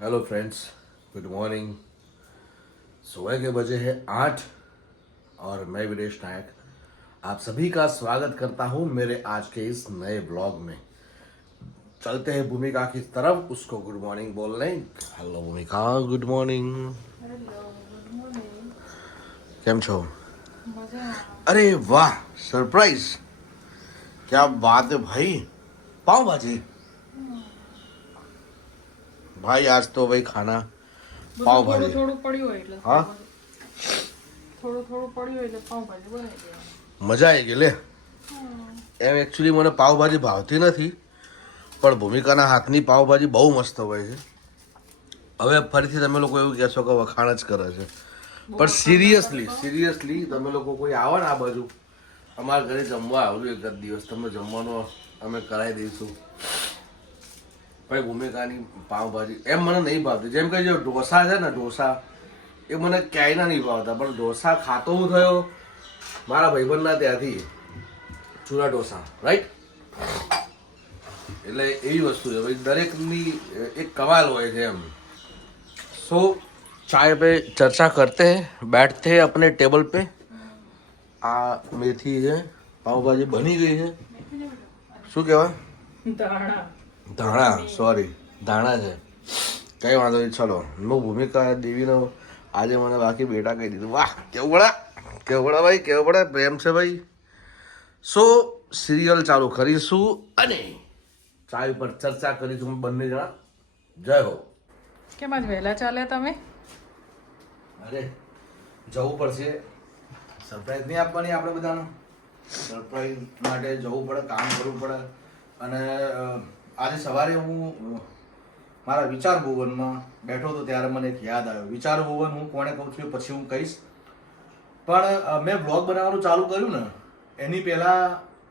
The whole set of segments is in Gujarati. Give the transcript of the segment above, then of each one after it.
Hello friends, good morning. सुबह के बजे हैं 8 और मैं विदेश नायक आप सभी का स्वागत करता हूं मेरे आज के इस नए ब्लॉग में। चलते हैं भूमिका की तरफ, उसको गुड मॉर्निंग बोलने। हेलो भूमिका, good morning. Hello good morning. કેમ છો? મજામાં. अरे वाह, सरप्राइज! क्या बात है भाई, पाव भाजी। भाई आज तो भाई खाना બધું पाव થોડું भाजी। થોડું પડ્યું હોય એટલે હા, થોડું થોડું પડ્યું હોય એટલે પાઉંભાજી બનાવી દેવાની. મજા આવી ગઈ લે। એમ એકચ્યુઅલી મને પાવભાજી ભાવતી નથી, પણ ભૂમિકાના હાથની પાવભાજી બહુ મસ્ત હોય છે। હવે ફરીથી તમે લોકો એવું કહેશો કે વખાણ જ કરે છે, પણ સિરિયસલી તમે લોકો કોઈ આવો ને આ બાજુ અમારા ઘરે જમવા આવજો એક જ દિવસ, તમે જમવાનો અમે કરાવી દઈશું। ભાઈ ભૂમિકાની પાવભાજી એમ મને નહીં ભાવતી, જેમ કે જે ઢોસા છે ને, ઢોસા એ મને ક્યાંયના નહીં ભાવતા, પણ ઢોસા ખાતો હું થયો મારા ભાઈબંધના ત્યાંથી, ચૂરા ઢોસા, રાઈટ। એટલે એવી વસ્તુ છે ભાઈ, દરેકની એક कमाल હોય છે એમ। सो चाय पे चर्चा करते हैं, बैठते हैं अपने टेबल पे। आ मेथी है, पाव भाजी बनी गई है। શું કહેવાય? ધાણા. ધાણા, સોરી ધાણા છે, કઈ વાંધો નહીં। ચલો, નો ભૂમિકા દેવીનો આજે મને બાકી બેટા કહી દીધું। વાહ, કેવું પડે ભાઈ, કેવું પડે, પ્રેમ છે ભાઈ। સો સિરિયલ ચાલુ કરીશું અને ચાય પર ચર્ચા કરીશું બંને જણા। જય હો। કેમ આજ વહેલા ચાલ્યા તમે? અરે જવું પડશે, સરપ્રાઈઝ નહીં આપવાની આપણે બધાને, સરપ્રાઈઝ માટે જવું પડે, કામ કરવું પડે। અને આજે સવારે હું મારા વિચાર ભુવનમાં બેઠો હતો ત્યારે મને એક યાદ આવ્યો। વિચાર ભુવન હું કોને કહું છું એ પછી હું કહીશ, પણ મેં બ્લોગ બનાવવાનું ચાલુ કર્યું ને એની પહેલાં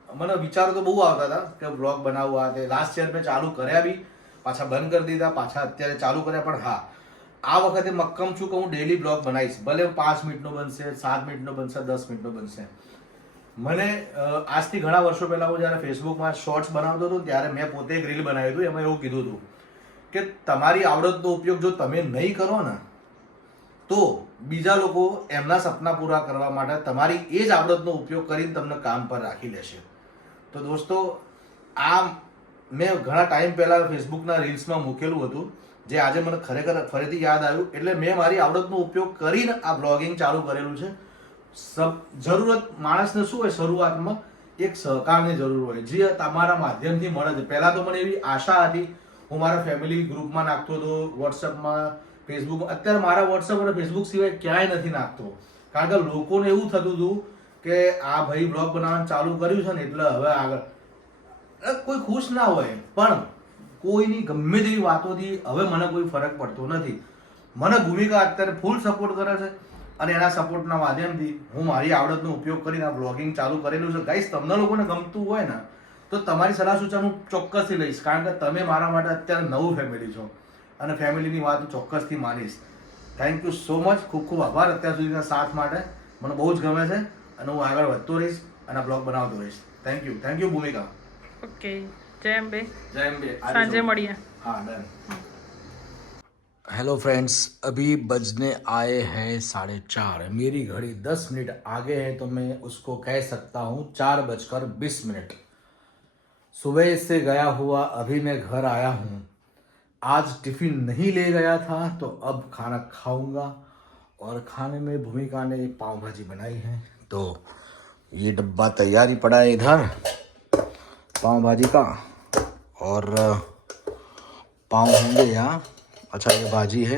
મને વિચારો તો બહુ આવતા હતા કે બ્લોગ બનાવવું આ તે। લાસ્ટ યર મેં ચાલુ કર્યા બી, પાછા બંધ કરી દીધા, પાછા અત્યારે ચાલુ કર્યા। પણ હા, આ વખતે મક્કમ છું કે હું ડેલી બ્લોગ બનાવીશ, ભલે 5 મિનિટનો બનશે, 7 મિનિટનો બનશે, 10 મિનિટનો બનશે। મને આજથી ઘણા વર્ષો પહેલાં હું જ્યારે ફેસબુકમાં શોર્ટ્સ બનાવતો હતો ત્યારે મેં પોતે એક રીલ બનાવ્યું હતું, એમાં એવું કીધું હતું કે તમારી આવડતનો ઉપયોગ જો તમે નહીં કરો ને તો બીજા લોકો એમના સપના પૂરા કરવા માટે તમારી એ જ આવડતનો ઉપયોગ કરીને તમને કામ પર રાખી લેશે। તો દોસ્તો, આ મેં ઘણા ટાઈમ પહેલાં ફેસબુકના રીલ્સમાં મૂકેલું હતું, જે આજે મને ખરેખર ફરીથી યાદ આવ્યું, એટલે મેં મારી આવડતનો ઉપયોગ કરીને આ બ્લોગિંગ ચાલુ કરેલું છે। જરૂરત માણસને શું હોય, શરૂઆતમાં એક સહકારની જરૂર હોય, જે તમારા માધ્યમથી મળે છે। પહેલાં તો મને એવી આશા હતી, હું મારા ફેમિલી ગ્રુપમાં નાખતો હતો, વોટ્સઅપમાં, ફેસબુકમાં। અત્યારે મારા વોટ્સઅપ અને ફેસબુક સિવાય ક્યાંય નથી નાખતો, કારણ કે લોકોને એવું થતું હતું કે આ ભાઈ બ્લોગ બનાવવાનું ચાલુ કર્યું છે ને એટલે હવે આગળ કોઈ ખુશ ના હોય, પણ કોઈની ગમે તેવી વાતોથી હવે મને કોઈ ફરક પડતો નથી। મને ભૂમિકા અત્યારે ફૂલ સપોર્ટ કરે છે અને એના સપોર્ટના માધ્યમથી હું મારી આવડતનો ઉપયોગ કરીને આ બ્લોગિંગ ચાલુ કરેલું છે। ગાઈસ, તમને લોકોને ગમતું હોય ને તો તમારી સલાહ સૂચન હું ચોક્કસથી લઈશ, કારણ કે તમે મારા માટે અત્યારે નવું ફેમિલી છો અને ફેમિલીની વાત હું ચોક્કસથી માનીશ। થેન્ક યુ સો મચ, ખૂબ ખૂબ આભાર અત્યાર સુધીના સાથ માટે, મને બહુ જ ગમે છે અને હું આગળ વધતો રહીશ અને બ્લોગ બનાવતો રહીશ। થેન્ક યુ ભૂમિકા। ઓકે, જય અંબે. जय अम्बे। સાંજે મળીએ. हाँ, डन। हेलो फ्रेंड्स, अभी बजने आए हैं 4:30। मेरी घड़ी 10 मिनट आगे है, तो मैं उसको कह सकता हूँ 4:20। सुबह से गया हुआ अभी मैं घर आया हूँ। आज टिफिन नहीं ले गया था तो अब खाना खाऊंगा, और खाने में भूमिका ने पाव भाजी बनाई है, तो ये डब्बा तैयारी पड़ा है इधर पाव भाजी का, और पाव होंगे यहाँ। अच्छा, ये भाजी है,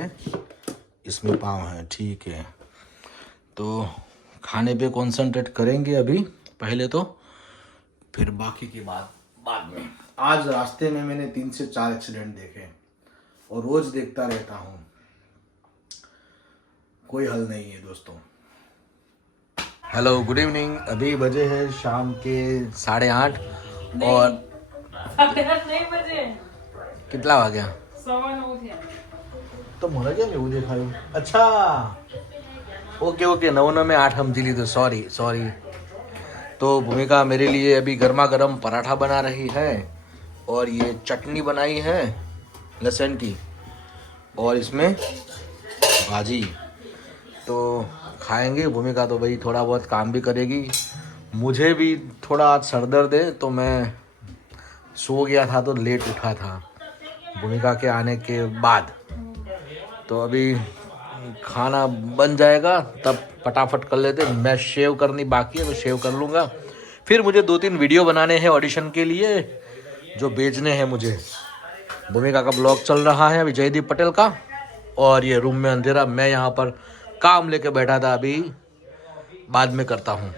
इसमें पाव है, ठीक है। तो खाने पे कंसंट्रेट करेंगे अभी पहले तो, फिर बाकी की बात बाद में। आज रास्ते में मैंने 3 से 4 एक्सीडेंट देखे और रोज देखता रहता हूँ, कोई हल नहीं है दोस्तों। Hello, good evening. अभी बजे हैं शाम के 8:30 और 8:30 નહીં બજે, कितना वाग्या? 9:15 થયા. तो મને કેમ એવું દેખાયું? अच्छा, ओके 9 में 8 समझी ली, तो सॉरी। तो भूमिका मेरे लिए अभी गर्मा गर्म पराठा बना रही है और ये चटनी बनाई है लहसुन की, और इसमें भाजी तो खाएंगे। भूमिका तो भाई थोड़ा बहुत काम भी करेगी। मुझे भी थोड़ा आज सर दर्द है तो मैं सो गया था तो लेट उठा था भूमिका के आने के बाद। तो अभी खाना बन जाएगा तब फटाफट कर लेते। मैं शेव करनी बाकी है तो शेव कर लूँगा। फिर मुझे 2-3 वीडियो बनाने हैं ऑडिशन के लिए जो भेजने हैं मुझे। भूमिका का ब्लॉग चल रहा है अभी जयदीप पटेल का। और ये रूम में अंधेरा, मैं यहाँ पर काम लेके बैठा था, अभी बाद में करता हूँ।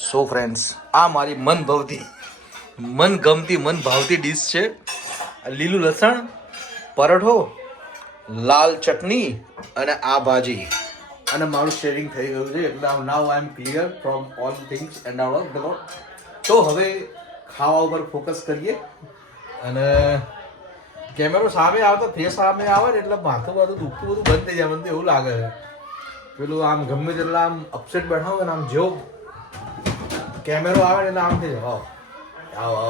સો ફ્રેન્ડ્સ, આ મારી મન ભાવતી ડીશ છે। લીલું લસણ, પરોઠો, લાલ ચટણી અને આ ભાજી અને મારું શેરિંગ થઈ ગયું છે એટલે now I am clear from all things and all of the lot. તો હવે ખાવા ઉપર ફોકસ કરીએ અને કેમેરો સામે આવે તો ફેસ સામે આવે ને એટલે માથું બાથું દુખતું બધું બંધ થઈ જાય। મને તો એવું લાગે છે પેલું આમ ગમે તેટલા આમ અપસેટ બેઠા હોય ને આમ જેવો કેમેરો આવે ને એટલે આમ થઈ જાય આવો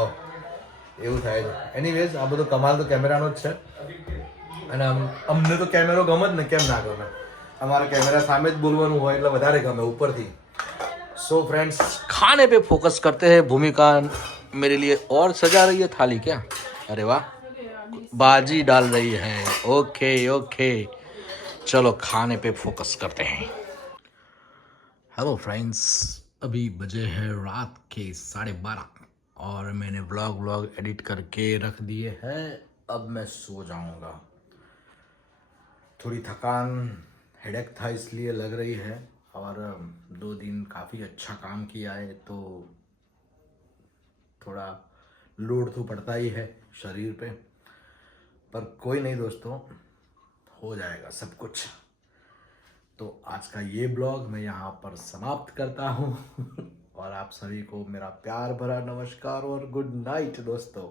એવું થાય છે। એનીવેઝ આ બધો કમાલ તો કેમેરાનો જ છે અને અમને તો કેમેરો ગમે જ ને, કેમ ના ગમે? અમારે કેમેરા સામે જ બોલવાનું હોય એટલે વધારે ગમે ઉપરથી। सो फ्रेंड्स, खाने पे फोकस करते हैं। भूमिका मेरे लिए और सजा रही है थाली क्या? अरे वाह, बाजी डाल रही है। ओके ओके, चलो खाने पे फोकस करते हैं। हेलो फ्रेंड्स, अभी बजे हैं रात के 12:30 और मैंने व्लॉग एडिट करके रख दिए हैं। अब मैं सो जाऊंगा। थोड़ी थकान हेडेक था इसलिए लग रही है और 2 दिन काफ़ी अच्छा काम किया है तो थोड़ा लोड तो पड़ता ही है शरीर पे, पर कोई नहीं दोस्तों, हो जाएगा सब कुछ। तो आज का ये ब्लॉग मैं यहाँ पर समाप्त करता हूँ और आप सभी को मेरा प्यार भरा नमस्कार और गुड नाइट दोस्तों।